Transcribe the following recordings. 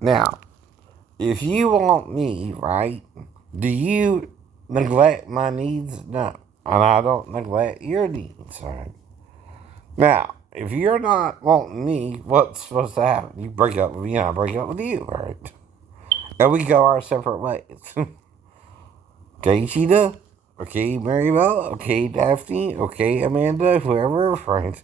Now, if you want me, right, do you neglect my needs? No. And I don't neglect your needs, right? Now, if you're not wanting me, what's supposed to happen? You break up with me and I break up with you, right? And we go our separate ways. Okay, Sheeta? Okay, Maribel? Okay, Daphne? Okay, Amanda? Whoever, right?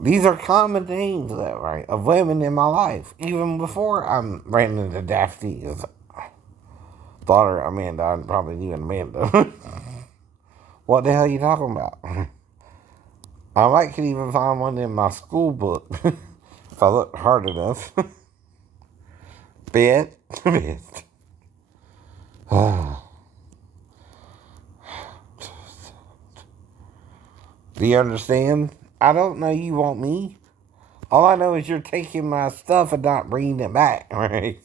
These are common names, though, right, of women in my life. Even before I ran into Daphne's daughter, Amanda, I probably knew Amanda. What the hell are you talking about? I might could even find one in my school book if I look hard enough. Bet. Bet. Do you understand? I don't know you want me. All I know is you're taking my stuff and not bringing it back, right?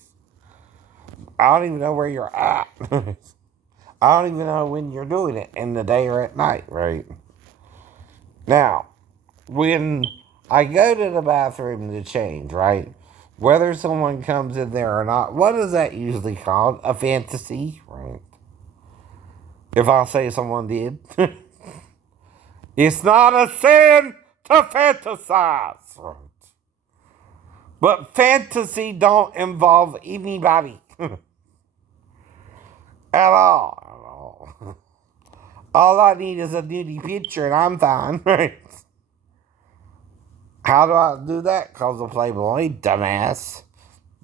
I don't even know where you're at. I don't even know when you're doing it, in the day or at night, right? Now, when I go to the bathroom to change, right? Whether someone comes in there or not, what is that usually called? A fantasy, right? If I say someone did. It's not a sin to fantasize, right? But fantasy don't involve anybody at all. All I need is a nudie picture and I'm fine, right? How do I do that? Cause of Playboy, dumbass.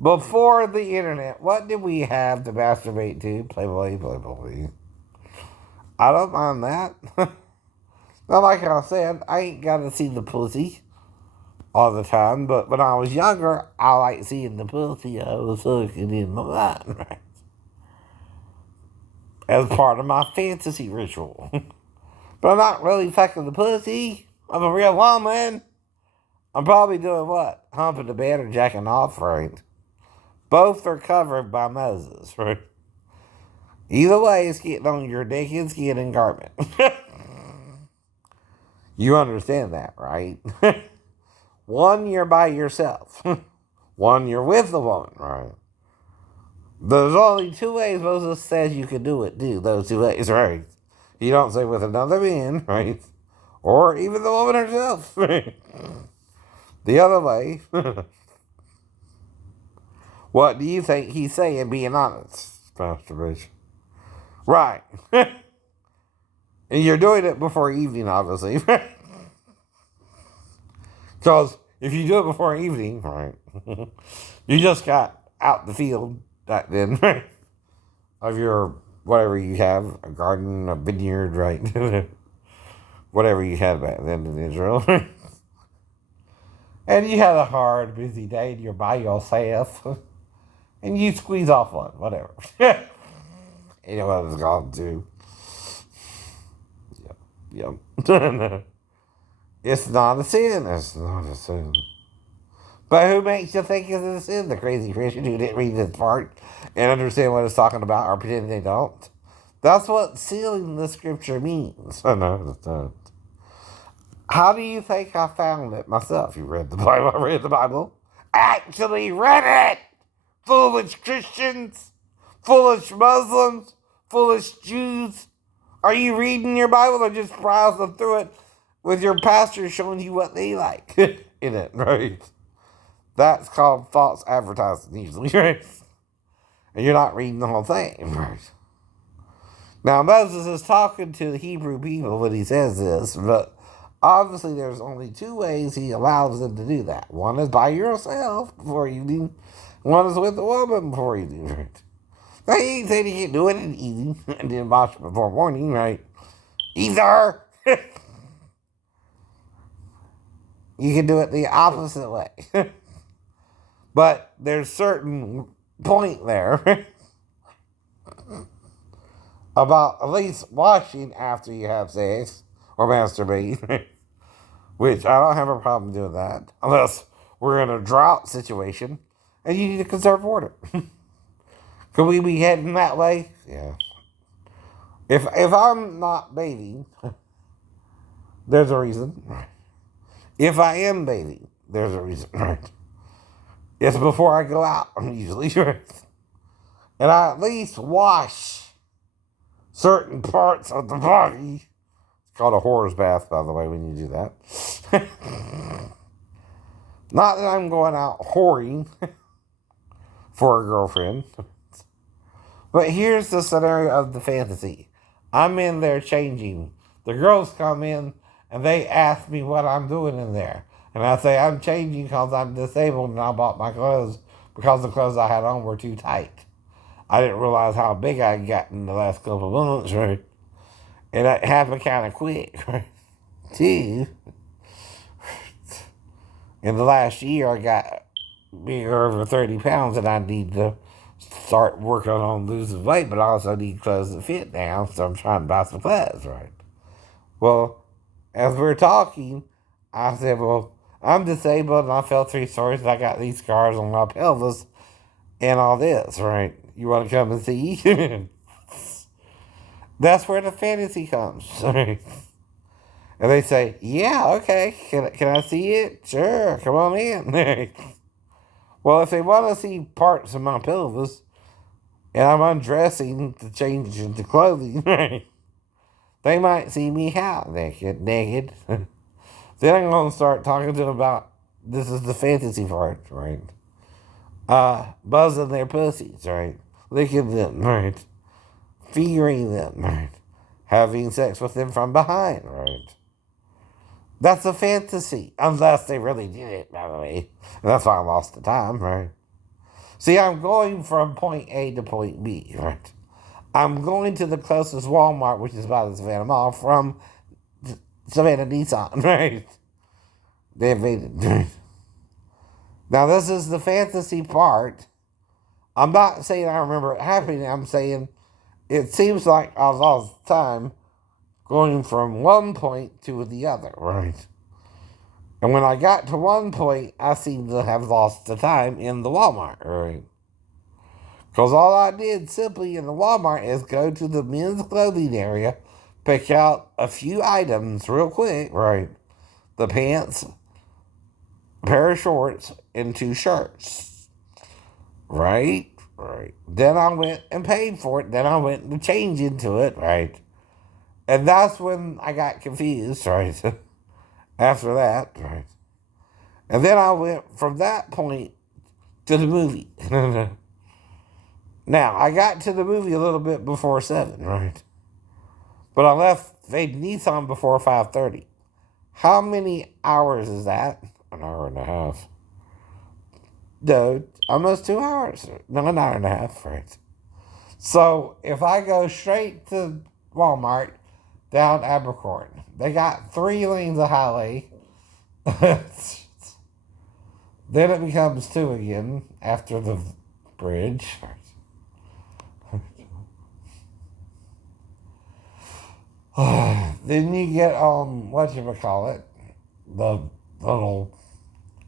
Before the internet, what did we have to masturbate to? Playboy, Playboy. I don't mind that. Now, like I said, I ain't got to see the pussy all the time, but when I was younger, I liked seeing the pussy I was sucking in my mind, right? As part of my fantasy ritual. But I'm not really fucking the pussy. I'm a real woman. I'm probably doing what? Humping the bed or jacking off, right? Both are covered by Moses, right? Either way, it's getting on your naked skin and garment. You understand that, right? One, you're by yourself. One, you're with the woman, right? There's only two ways Moses says you can do it, those two ways, right? You don't say with another man, right? Or even the woman herself, right? The other way, what do you think he's saying, being honest, Pastor Rich? Right. And you're doing it before evening, obviously. Because if you do it before evening, right, you just got out the field back then, right, of your whatever you have, a garden, a vineyard, right? Whatever you had back then in Israel. And you had a hard, busy day and you're by yourself. And you squeeze off one, whatever. You know what it's called too. Yep. Yep. It's not a sin. It's not a sin. But who makes you think it's a sin? The crazy Christian who didn't read this part and understand what it's talking about or pretend they don't. That's what sealing the scripture means. I know it's not. How do you think I found it myself? You read the Bible. I read the Bible. Actually read it! Foolish Christians, foolish Muslims, foolish Jews. Are you reading your Bible or just browsing through it with your pastor showing you what they like in it, right? That's called false advertising usually, right? And you're not reading the whole thing, right? Now, Moses is talking to the Hebrew people when he says this, but obviously there's only two ways he allows them to do that. One is by yourself before you do. One is with a woman before you do, right? Now, he ain't saying you can't do it in the evening and then wash before morning, right? Either. You can do it the opposite way. But there's certain point there about at least washing after you have sex or masturbate, which I don't have a problem doing that unless we're in a drought situation and you need to conserve water. Could we be heading that way? Yeah. If I'm not bathing, there's a reason. If I am bathing, there's a reason. Right. It's before I go out, I'm usually right. And I at least wash certain parts of the body. It's called a whore's bath, by the way, when you do that. Not that I'm going out whoring for a girlfriend. But here's the scenario of the fantasy. I'm in there changing. The girls come in and they ask me what I'm doing in there. And I say, I'm changing because I'm disabled and I bought my clothes because the clothes I had on were too tight. I didn't realize how big I'd gotten the last couple of months, right? And that happened kind of quick, right? Too. In the last year, I got bigger over 30 pounds and I need to start working on losing weight, but I also need clothes that fit now, so I'm trying to buy some clothes, right? Well, as we are talking, I said, well, I'm disabled and I fell 3 stories and I got these scars on my pelvis and all this, right? You want to come and see? That's where the fantasy comes, right? And they say, yeah, okay, can I see it? Sure, come on in. Well, if they want to see parts of my pelvis and I'm undressing to change into clothing, right? They might see me out naked. Then I'm going to start talking to them about this is the fantasy part, right? Buzzing their pussies, right? Licking them, right? Fingering them, right? Having sex with them from behind, right? That's a fantasy, unless they really did it, by the way. And that's why I lost the time, right? See, I'm going from point A to point B, right? I'm going to the closest Walmart, which is by the Savannah Mall, from Savannah Nissan, right? They invaded. Now, this is the fantasy part. I'm not saying I remember it happening. I'm saying it seems like I lost time going from one point to the other, right? And when I got to one point, I seem to have lost the time in the Walmart, right? Because all I did simply in the Walmart is go to the men's clothing area, pick out a few items real quick, right? The pants, a pair of shorts, and 2 shirts, right? Right. Then I went and paid for it. Then I went to change into it, right? And that's when I got confused, right? After that, right? And then I went from that point to the movie. Now, I got to the movie a little bit before 7, right? But I left Fade Nissan before 5:30. How many hours is that? An hour and a half. No, almost 2 hours. No, an hour and a half, right? So if I go straight to Walmart down Abercorn, they got 3 lanes of highway. Then it becomes 2 again after the bridge. Then you get on whatchamacallit, the little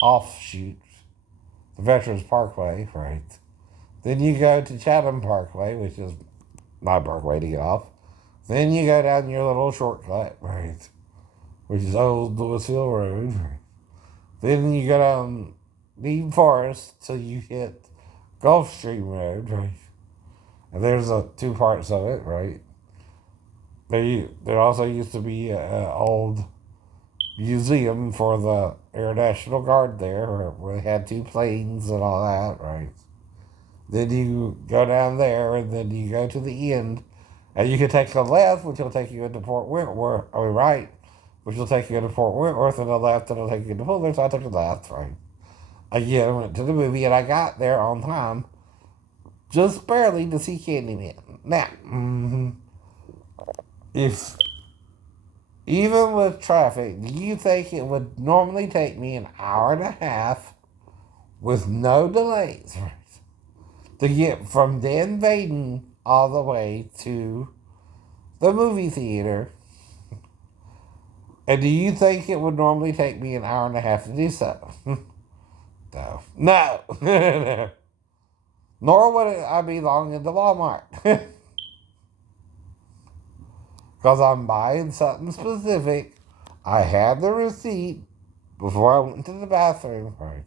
offshoot, the Veterans Parkway, right? Then you go to Chatham Parkway, which is my parkway to get off. Then you go down your little shortcut, right? Which is Old Louisville Road. Right? Then you go down Dean Forest till you hit Gulfstream Road, right? And there's 2 parts of it, right? There also used to be an old museum for the Air National Guard there, where they had 2 planes and all that, right? Then you go down there, and then you go to the end, and you can take a left, which will take you into Fort Wentworth, or right, which will take you into Fort Wentworth, and the left, and it'll take you into Fuller, so I took the left, right? Again, I went to the movie, and I got there on time, just barely to see Candyman. Now, if even with traffic, do you think it would normally take me an hour and a half with no delays, right, to get from Dan Vaden all the way to the movie theater? And do you think it would normally take me an hour and a half to do so? No. No. Nor would I be long in the Walmart. Because I'm buying something specific. I had the receipt before I went to the bathroom, right?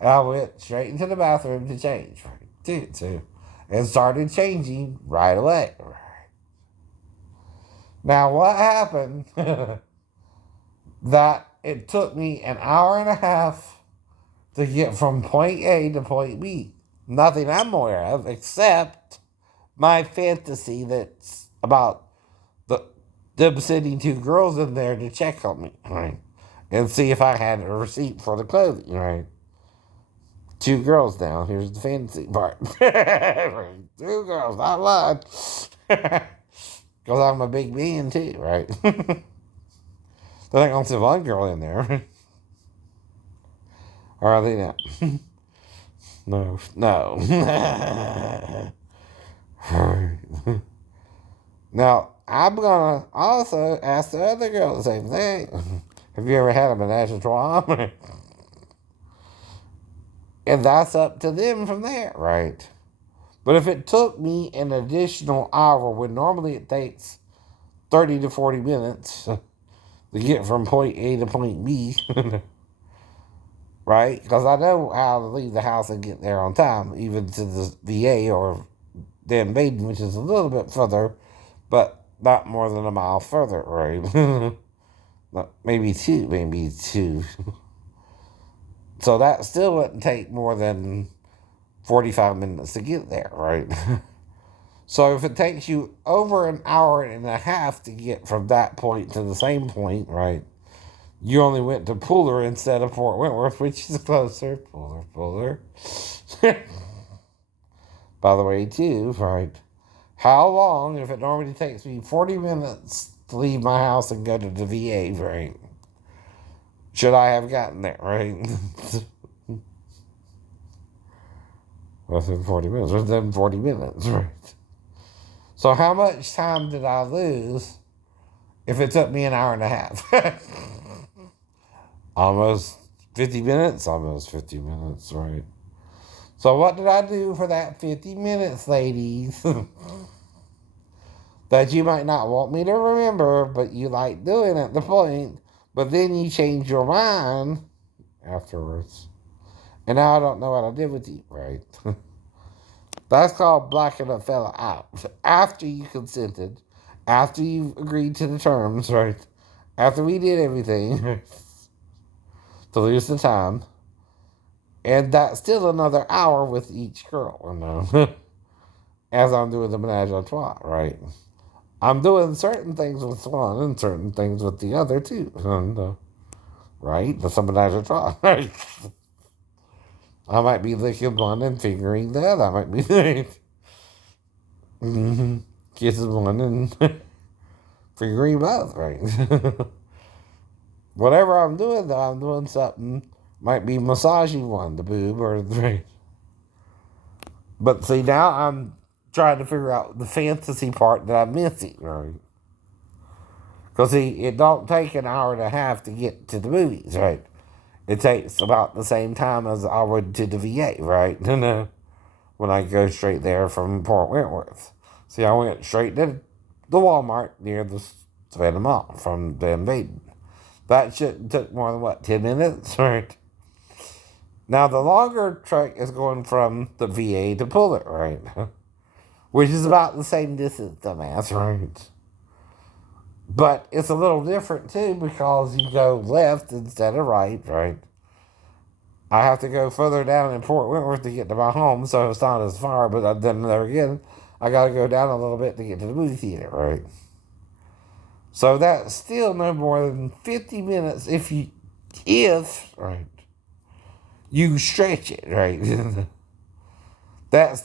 And I went straight into the bathroom to change. Right? Too. And started changing right away. Now, what happened that it took me an hour and a half to get from point A to point B? Nothing I'm aware of except my fantasy that's about the them sending two girls in there to check on me, right? And see if I had a receipt for the clothing, right? Two girls now. Here's the fantasy part. Two girls, not one. Because I'm a big man too, right? There ain't gonna see one girl in there. Or are they not? No. Now, I'm gonna also ask the other girl the same thing. Have you ever had a menage a trois? And that's up to them from there, right? But if it took me an additional hour, when normally it takes 30 to 40 minutes to get from point A to point B, right? Because I know how to leave the house and get there on time, even to the VA or Dan Baden, which is a little bit further, but not more than a mile further, right? maybe two. So that still wouldn't take more than 45 minutes to get there, right? So if it takes you over an hour and a half to get from that point to the same point, right? You only went to Pooler instead of Fort Wentworth, which is closer. Pooler. By the way, too, right? How long, if it normally takes me 40 minutes to leave my house and go to the VA, right? Should I have gotten there, right? Within 40 minutes. Within 40 minutes, right? So how much time did I lose if it took me an hour and a half? Almost 50 minutes? Almost 50 minutes, right? So what did I do for that 50 minutes, ladies? That you might not want me to remember, but you like doing at the point, but then you change your mind afterwards. And now I don't know what I did with you, right? That's called blacking a fella out. After you consented, after you agreed to the terms, right? After we did everything to lose the time. And that's still another hour with each girl, you know, as I'm doing the menage a trois, right? I'm doing certain things with one and certain things with the other too, and, right? That's a menage a trois, right? I might be licking one and fingering the other. I might be kissing one and fingering both, right? Whatever I'm doing, though, I'm doing something. Might be massaging one, the boob or the right. But see, now I'm trying to figure out the fantasy part that I'm missing, right? Because see, it don't take an hour and a half to get to the movies, right? It takes about the same time as I would to the VA, right? When I go straight there from Fort Wentworth. See, I went straight to the Walmart near the Savannah Mall from Van Baden. That shouldn't took more than, 10 minutes, right? Now, the longer trek is going from the VA to Pullett, right? Which is about the same distance, dumbass, right? But it's a little different, too, because you go left instead of right, right? I have to go further down in Fort Wentworth to get to my home, so it's not as far, but then there again, I got to go down a little bit to get to the movie theater, right? So that's still no more than 50 minutes if right, you stretch it, right? That's